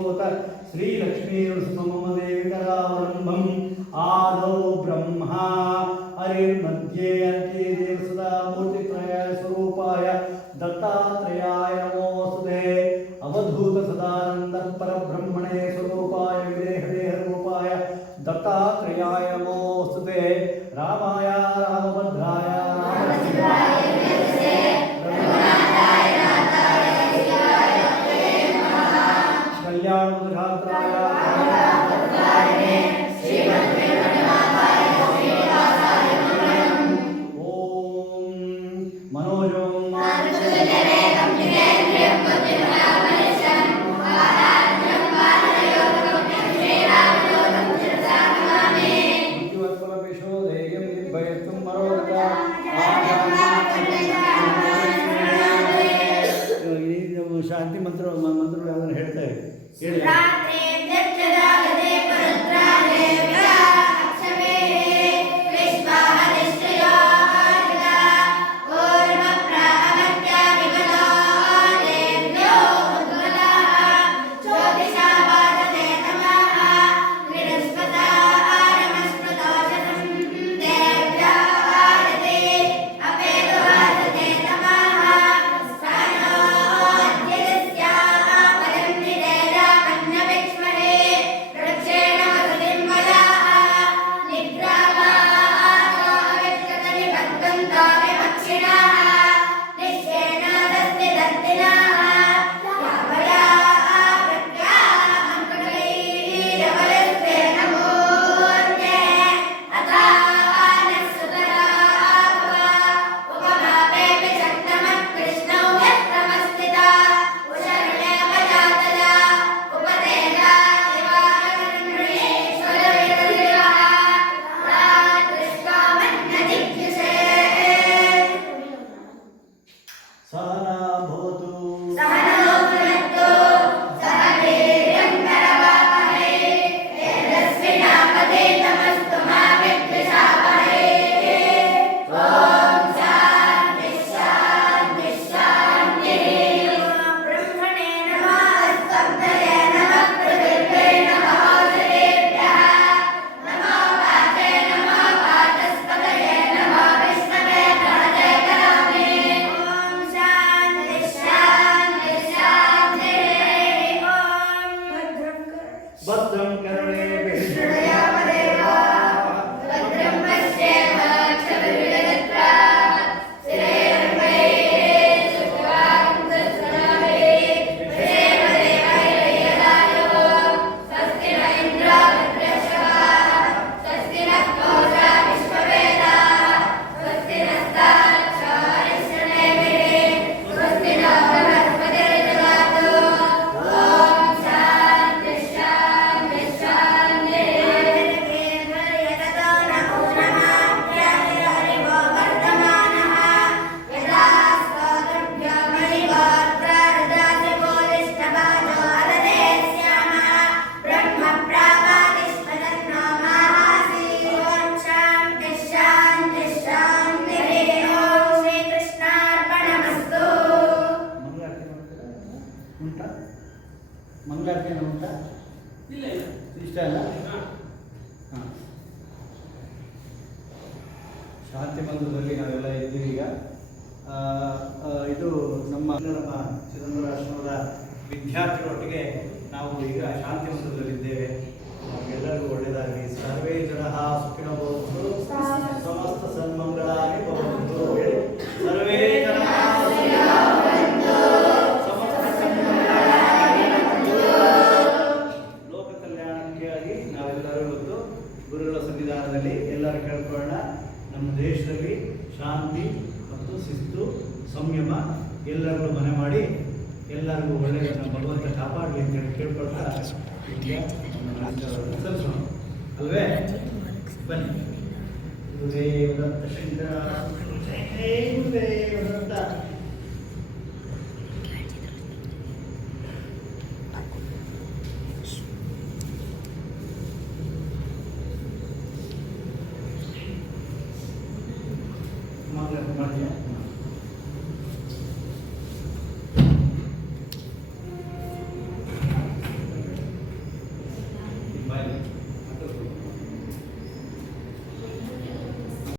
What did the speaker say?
श्रीभूत श्रीलक्ष्मीर्सममदेविकरावलम्बम् आदौ ब्रह्मा हरिर्मध्ये अन्ते देवसदा मूर्तित्रय स्वरूपाय दत्तात्रेयाय नमोस्तुते अवधूत सदानंद परब्रह्मणे स्वरूपाय विदेहदेहरूपाय दत्तात्रेयाय नमोस्तुते रामाय रामभद्राय रामचन्द्राय कल्याणोद्घात्राय ಶಾಂತಿ ಮಂತ್ರಗಳು ಅದನ್ನು ಹೇಳ್ತಾರೆ ಹೇಳಿ भद्रं कर्णे विष्णुयामदेवा भद्रं पश्येमाक्षभिर्यजत्रा श्रेयर्मये सुखवां तत्सनावे श्रेयदेवैर्यदायो स्वस्ति न इन्द्रो वृत्रश्रवा स्वस्ति नः पूषा विश्ववेदाः स्वस्ति नस्तार्क्ष्यो हरिश्चनेमिरे स्वस्ति नो बृहस्पतिर्दधातु ಮಂಗಳಾರತಿ ಉಂಟಾ ಇಲ್ಲ ಇಷ್ಟ ಅಲ್ಲ ಹಾಂ ಶಾಂತಿ ಮಂದಿರದಲ್ಲಿ ನಾವೆಲ್ಲ ಇದ್ದೀವಿ ಈಗ ಇದು ನಮ್ಮ ಚಿದಂಬರಾಶ್ರಮದ ವಿದ್ಯಾರ್ಥಿಗಳೊಟ್ಟಿಗೆ ನಾವು ಈಗ ಶಾಂತಿ ಮಂದಿರದಲ್ಲಿದ್ದೇವೆ ಎಲ್ಲರಿಗೂ ಒಳ್ಳೆಯದಾಗಲಿ ಸರ್ವೇ ಜನಃ ಸುಖಿನೋ ಭವಂತು ಸಮಸ್ತ ಸನ್ಮಂಗಳಾನಿ ಭವಂತು ಸರ್ವೇ ಜನಃ ಗುರುಗಳ ಸಂವಿಧಾನದಲ್ಲಿ ಎಲ್ಲರೂ ಕೇಳ್ಕೊಳ್ಳೋಣ. ನಮ್ಮ ದೇಶದಲ್ಲಿ ಶಾಂತಿ ಮತ್ತು ಶಿಸ್ತು ಸಂಯಮ ಎಲ್ಲರಿಗೂ ಮನೆ ಮಾಡಿ ಎಲ್ಲರಿಗೂ ಒಳ್ಳೆಯ ಭಗವಂತ ಕಾಪಾಡಲಿ ಅಂತ ಹೇಳಿ ಕೇಳ್ಕೊಳ್ತಾ ಅಲ್ವೇ ಬನ್ನಿ. ಗುರುದೇವ ದತ್ತ ಶಂಕರ